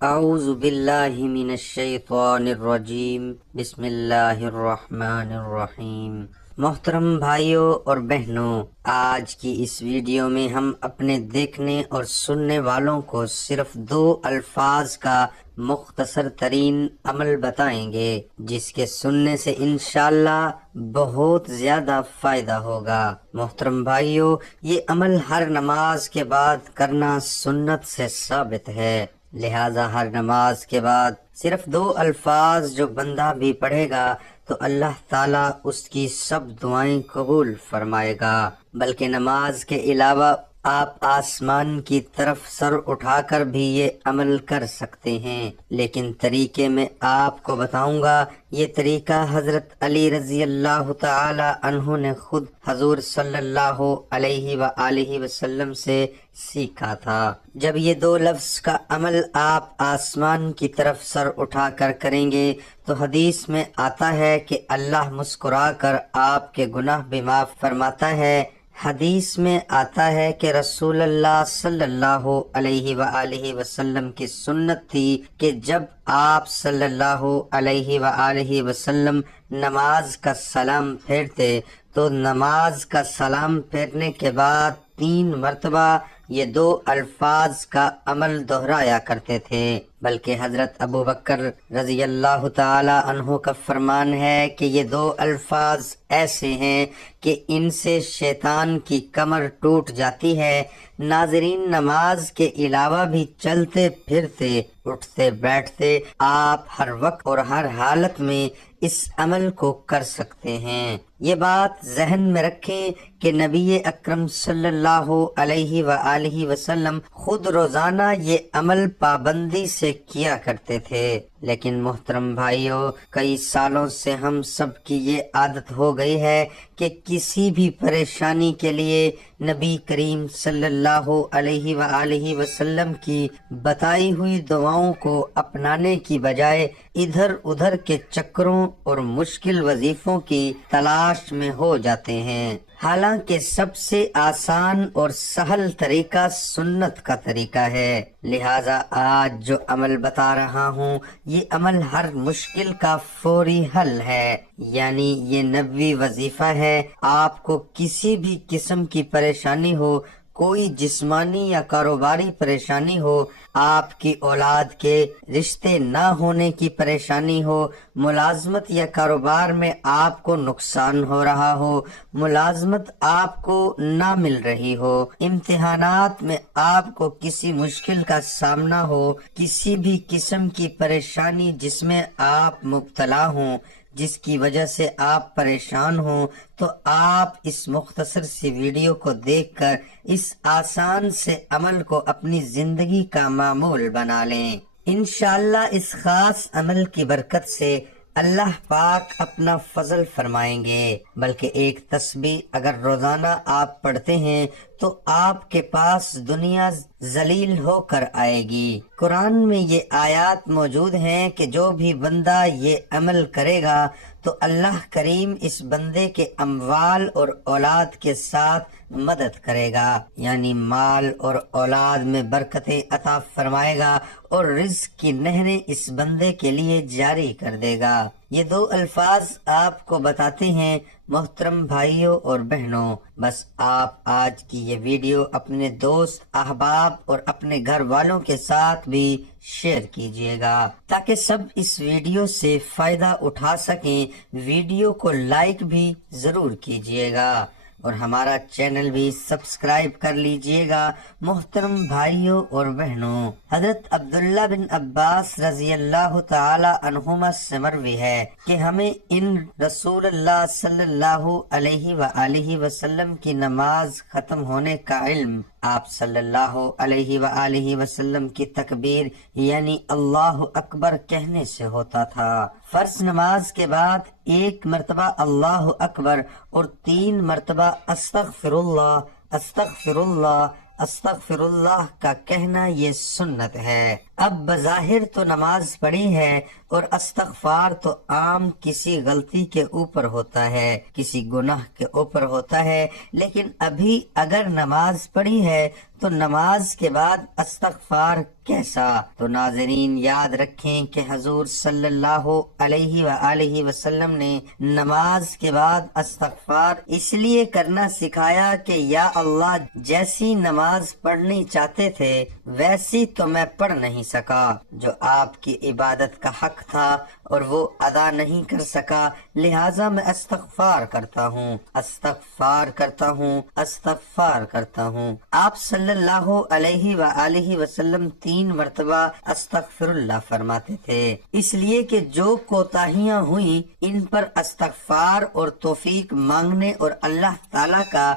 اعوذ باللہ من الشیطان الرجیم، بسم اللہ الرحمن الرحیم۔ محترم بھائیوں اور بہنوں، آج کی اس ویڈیو میں ہم اپنے دیکھنے اور سننے والوں کو صرف 2 الفاظ کا مختصر ترین عمل بتائیں گے، جس کے سننے سے انشاءاللہ بہت زیادہ فائدہ ہوگا۔ محترم بھائیوں، یہ عمل ہر نماز کے بعد کرنا سنت سے ثابت ہے، لہذا ہر نماز کے بعد صرف 2 الفاظ جو بندہ بھی پڑھے گا تو اللہ تعالیٰ اس کی سب دعائیں قبول فرمائے گا۔ بلکہ نماز کے علاوہ آپ آسمان کی طرف سر اٹھا کر بھی یہ عمل کر سکتے ہیں، لیکن طریقے میں آپ کو بتاؤں گا۔ یہ طریقہ حضرت علی رضی اللہ تعالی عنہ نے خود حضور صلی اللہ علیہ وآلہ وسلم سے سیکھا تھا۔ جب یہ 2 لفظ کا عمل آپ آسمان کی طرف سر اٹھا کر کریں گے تو حدیث میں آتا ہے کہ اللہ مسکرا کر آپ کے گناہ بھی معاف فرماتا ہے۔ حدیث میں آتا ہے کہ رسول اللہ صلی اللہ علیہ وآلہ وسلم کی سنت تھی کہ جب آپ صلی اللہ علیہ وآلہ وسلم نماز کا سلام پھیرتے تو نماز کا سلام پھیرنے کے بعد 3 مرتبہ یہ 2 الفاظ کا عمل دہرایا کرتے تھے۔ بلکہ حضرت ابو بکر رضی اللہ تعالی عنہ کا فرمان ہے کہ یہ 2 الفاظ ایسے ہیں کہ ان سے شیطان کی کمر ٹوٹ جاتی ہے۔ ناظرین، نماز کے علاوہ بھی چلتے پھرتے، اٹھتے بیٹھتے آپ ہر وقت اور ہر حالت میں اس عمل کو کر سکتے ہیں۔ یہ بات ذہن میں رکھیں کہ نبی اکرم صلی اللہ علیہ وآلہ وسلم خود روزانہ یہ عمل پابندی سے کیا کرتے تھے، لیکن محترم بھائیوں، کئی سالوں سے ہم سب کی یہ عادت ہو گئی ہے کہ کسی بھی پریشانی کے لیے نبی کریم صلی اللہ علیہ وآلہ وسلم کی بتائی ہوئی دعاؤں کو اپنانے کی بجائے ادھر ادھر کے چکروں اور مشکل وظیفوں کی تلاش میں ہو جاتے ہیں۔ حالانکہ سب سے آسان اور سہل طریقہ سنت کا طریقہ ہے، لہذا آج جو عمل بتا رہا ہوں یہ عمل ہر مشکل کا فوری حل ہے، یعنی یہ نبوی وظیفہ ہے۔ آپ کو کسی بھی قسم کی پریشانی ہو، کوئی جسمانی یا کاروباری پریشانی ہو، آپ کی اولاد کے رشتے نہ ہونے کی پریشانی ہو، ملازمت یا کاروبار میں آپ کو نقصان ہو رہا ہو، ملازمت آپ کو نہ مل رہی ہو، امتحانات میں آپ کو کسی مشکل کا سامنا ہو، کسی بھی قسم کی پریشانی جس میں آپ مبتلا ہوں، جس کی وجہ سے آپ پریشان ہوں، تو آپ اس مختصر سی ویڈیو کو دیکھ کر اس آسان سے عمل کو اپنی زندگی کا معمول بنا لیں۔ انشاءاللہ اس خاص عمل کی برکت سے اللہ پاک اپنا فضل فرمائیں گے۔ بلکہ ایک تسبیح اگر روزانہ آپ پڑھتے ہیں تو آپ کے پاس دنیا ذلیل ہو کر آئے گی۔ قرآن میں یہ آیات موجود ہیں کہ جو بھی بندہ یہ عمل کرے گا تو اللہ کریم اس بندے کے اموال اور اولاد کے ساتھ مدد کرے گا، یعنی مال اور اولاد میں برکتیں عطا فرمائے گا اور رزق کی نہریں اس بندے کے لیے جاری کر دے گا۔ یہ 2 الفاظ آپ کو بتاتے ہیں محترم بھائیوں اور بہنوں۔ بس آپ آج کی یہ ویڈیو اپنے دوست، احباب اور اپنے گھر والوں کے ساتھ بھی شیئر کیجئے گا تاکہ سب اس ویڈیو سے فائدہ اٹھا سکیں۔ ویڈیو کو لائک بھی ضرور کیجئے گا اور ہمارا چینل بھی سبسکرائب کر لیجئے گا۔ محترم بھائیوں اور بہنوں، حضرت عبداللہ بن عباس رضی اللہ تعالی عنہما سے مروی ہے کہ ہمیں ان رسول اللہ صلی اللہ علیہ وآلہ وسلم کی نماز ختم ہونے کا علم آپ صلی اللہ علیہ وآلہ وسلم کی تکبیر یعنی اللہ اکبر کہنے سے ہوتا تھا۔ فرض نماز کے بعد 1 مرتبہ اللہ اکبر اور 3 مرتبہ استغفر اللہ استغفر اللہ استغفر اللہ کا کہنا یہ سنت ہے۔ اب بظاہر تو نماز پڑھی ہے اور استغفار تو عام کسی غلطی کے اوپر ہوتا ہے، کسی گناہ کے اوپر ہوتا ہے، لیکن ابھی اگر نماز پڑھی ہے تو نماز کے بعد استغفار کیسا؟ تو ناظرین یاد رکھیں کہ حضور صلی اللہ علیہ وآلہ وسلم نے نماز کے بعد استغفار اس لیے کرنا سکھایا کہ یا اللہ جیسی نماز پڑھنی چاہتے تھے ویسی تو میں پڑھ نہیں سکا، جو آپ کی عبادت کا حق تھا اور وہ ادا نہیں کر سکا، لہٰذا میں استغفار کرتا ہوں، استغفار کرتا ہوں، استغفار کرتا ہوں۔ آپ صلی اللہ علیہ وآلہ وسلم 3 مرتبہ استغفر اللہ فرماتے تھے، اس لیے کہ جو کوتاہیاں ہوئیں ان پر استغفار اور توفیق مانگنے اور اللہ تعالی کا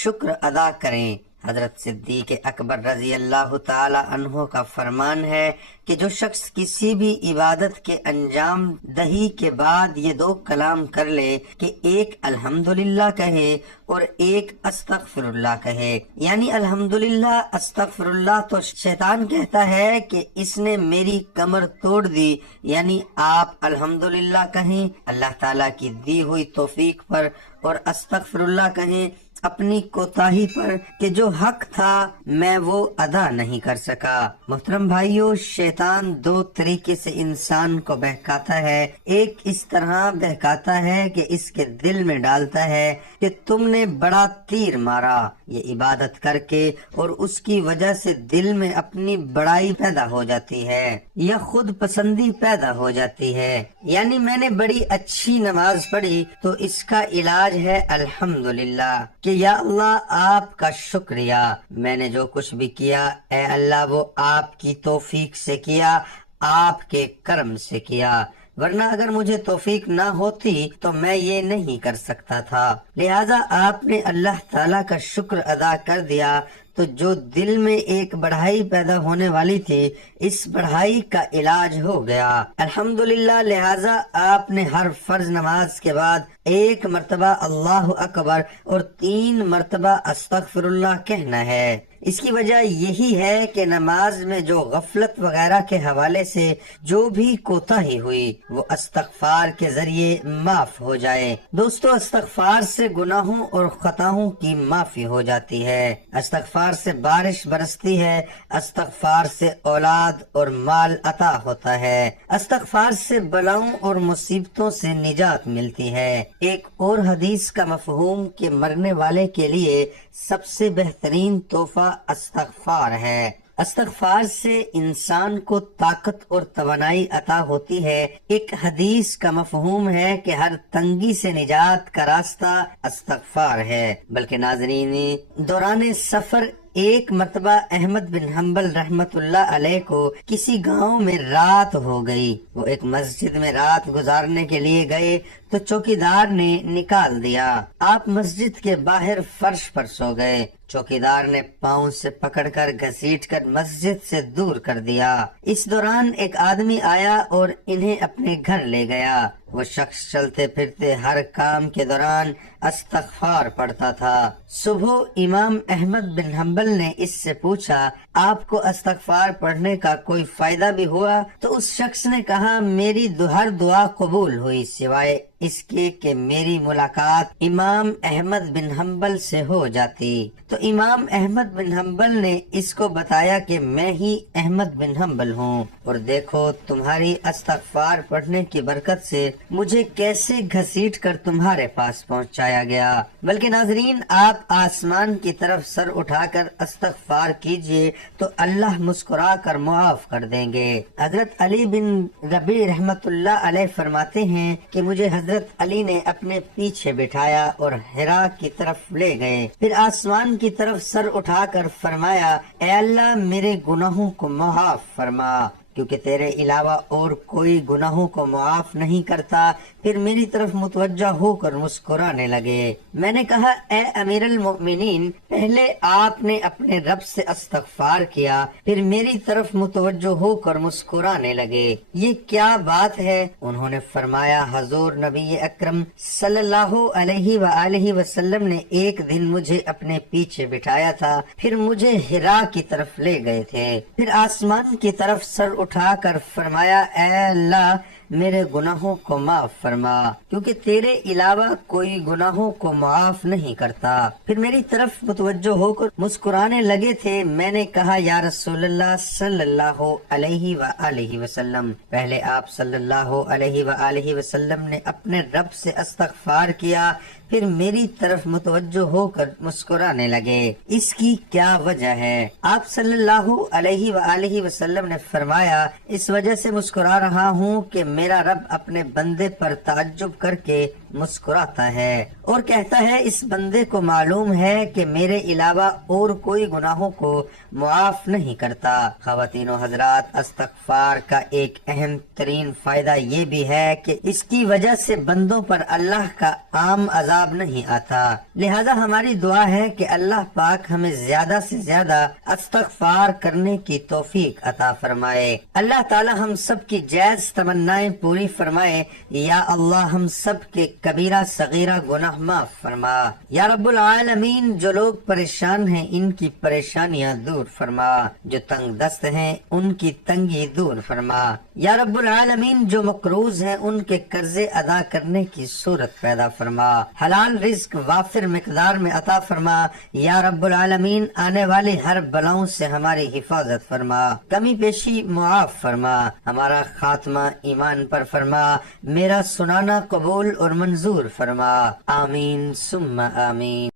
شکر ادا کریں۔ حضرت صدیق اکبر رضی اللہ تعالی عنہ کا فرمان ہے کہ جو شخص کسی بھی عبادت کے انجام دہی کے بعد یہ 2 کلام کر لے کہ ایک الحمدللہ کہے اور ایک استغفر اللہ کہے، یعنی الحمدللہ استغفر اللہ تو شیطان کہتا ہے کہ اس نے میری کمر توڑ دی، یعنی آپ الحمدللہ کہیں اللہ تعالیٰ کی دی ہوئی توفیق پر، اور استغفر اللہ کہیں اپنی کوتاہی پر کہ جو حق تھا میں وہ ادا نہیں کر سکا۔ محترم بھائیو، شیطان 2 طریقے سے انسان کو بہکاتا ہے۔ ایک اس طرح بہکاتا ہے کہ اس کے دل میں ڈالتا ہے کہ تم نے بڑا تیر مارا یہ عبادت کر کے، اور اس کی وجہ سے دل میں اپنی بڑائی پیدا ہو جاتی ہے یا خود پسندی پیدا ہو جاتی ہے، یعنی میں نے بڑی اچھی نماز پڑھی تو اس کا علاج ہے الحمدللہ، کہ یا اللہ آپ کا شکریہ، میں نے جو کچھ بھی کیا اے اللہ وہ آپ کی توفیق سے کیا، آپ کے کرم سے کیا، ورنہ اگر مجھے توفیق نہ ہوتی تو میں یہ نہیں کر سکتا تھا۔ لہٰذا آپ نے اللہ تعالیٰ کا شکر ادا کر دیا تو جو دل میں ایک بڑھائی پیدا ہونے والی تھی اس بڑھائی کا علاج ہو گیا الحمدللہ۔ لہٰذا آپ نے ہر فرض نماز کے بعد 1 مرتبہ اللہ اکبر اور 3 مرتبہ استغفر اللہ کہنا ہے۔ اس کی وجہ یہی ہے کہ نماز میں جو غفلت وغیرہ کے حوالے سے جو بھی کوتاہی ہوئی وہ استغفار کے ذریعے معاف ہو جائے۔ دوستو، استغفار سے گناہوں اور خطاؤں کی معافی ہو جاتی ہے، استغفار سے بارش برستی ہے، استغفار سے اولاد اور مال عطا ہوتا ہے، استغفار سے بلاؤں اور مصیبتوں سے نجات ملتی ہے۔ ایک اور حدیث کا مفہوم کہ مرنے والے کے لیے سب سے بہترین تحفہ استغفار ہے۔ استغفار سے انسان کو طاقت اور توانائی عطا ہوتی ہے۔ ایک حدیث کا مفہوم ہے کہ ہر تنگی سے نجات کا راستہ استغفار ہے۔ بلکہ ناظرین، دوران سفر ایک مرتبہ احمد بن حنبل رحمت اللہ علیہ کو کسی گاؤں میں رات ہو گئی۔ وہ ایک مسجد میں رات گزارنے کے لیے گئے تو چوکیدار نے نکال دیا۔ آپ مسجد کے باہر فرش پر سو گئے۔ چوکیدار نے پاؤں سے پکڑ کر گھسیٹ کر مسجد سے دور کر دیا۔ اس دوران ایک آدمی آیا اور انہیں اپنے گھر لے گیا۔ وہ شخص چلتے پھرتے ہر کام کے دوران استغفار پڑھتا تھا۔ صبح امام احمد بن حنبل نے اس سے پوچھا، آپ کو استغفار پڑھنے کا کوئی فائدہ بھی ہوا؟ تو اس شخص نے کہا، میری ہر دعا قبول ہوئی سوائے اس کے کہ میری ملاقات امام احمد بن حنبل سے ہو جاتی۔ تو امام احمد بن حنبل نے اس کو بتایا کہ میں ہی احمد بن حنبل ہوں، اور دیکھو تمہاری استغفار پڑھنے کی برکت سے مجھے کیسے گھسیٹ کر تمہارے پاس پہنچایا گیا۔ بلکہ ناظرین، آپ آسمان کی طرف سر اٹھا کر استغفار کیجئے تو اللہ مسکرا کر معاف کر دیں گے۔ حضرت علی بن ربیع رحمت اللہ علیہ فرماتے ہیں کہ مجھے حضرت علی نے اپنے پیچھے بٹھایا اور حرا کی طرف لے گئے، پھر آسمان کی طرف سر اٹھا کر فرمایا، اے اللہ میرے گناہوں کو معاف فرما۔ کیونکہ تیرے علاوہ اور کوئی گناہوں کو معاف نہیں کرتا۔ پھر میری طرف متوجہ ہو کر مسکرانے لگے۔ میں نے کہا اے امیر المؤمنین، پہلے آپ نے اپنے رب سے استغفار کیا، پھر میری طرف متوجہ ہو کر مسکرانے لگے، یہ کیا بات ہے؟ انہوں نے فرمایا حضور نبی اکرم صلی اللہ علیہ وآلہ وسلم نے ایک دن مجھے اپنے پیچھے بٹھایا تھا، پھر مجھے ہرا کی طرف لے گئے تھے، پھر آسمان کی طرف سر اٹھا کر فرمایا اے اللہ میرے گناہوں کو معاف فرما، کیونکہ تیرے علاوہ کوئی گناہوں کو معاف نہیں کرتا۔ پھر میری طرف متوجہ ہو کر مسکرانے لگے تھے۔ میں نے کہا یا رسول اللہ صلی اللہ علیہ وآلہ وسلم، پہلے آپ صلی اللہ علیہ وآلہ وسلم نے اپنے رب سے استغفار کیا، پھر میری طرف متوجہ ہو کر مسکرانے لگے، اس کی کیا وجہ ہے؟ آپ صلی اللہ علیہ وآلہ وسلم نے فرمایا اس وجہ سے مسکرا رہا ہوں کہ میرا رب اپنے بندے پر تعجب کر کے مسکراتا ہے اور کہتا ہے اس بندے کو معلوم ہے کہ میرے علاوہ اور کوئی گناہوں کو معاف نہیں کرتا۔ خواتین و حضرات، استغفار کا ایک اہم ترین فائدہ یہ بھی ہے کہ اس کی وجہ سے بندوں پر اللہ کا عام عذاب نہیں آتا۔ لہذا ہماری دعا ہے کہ اللہ پاک ہمیں زیادہ سے زیادہ استغفار کرنے کی توفیق عطا فرمائے۔ اللہ تعالی ہم سب کی جائز تمنائیں پوری فرمائے۔ یا اللہ ہم سب کے کبیرہ صغیرہ گناہ معاف فرما۔ یا رب العالمین، جو لوگ پریشان ہیں ان کی پریشانیاں دور فرما، جو تنگ دست ہیں ان کی تنگی دور فرما۔ یا رب العالمین، جو مقروض ہیں ان کے قرضے ادا کرنے کی صورت پیدا فرما، حلال رزق وافر مقدار میں عطا فرما۔ یا رب العالمین، آنے والی ہر بلاؤں سے ہماری حفاظت فرما، کمی بیشی معاف فرما، ہمارا خاتمہ ایمان پر فرما، میرا سنانا قبول اور منظور فرما، آمین ثم آمین۔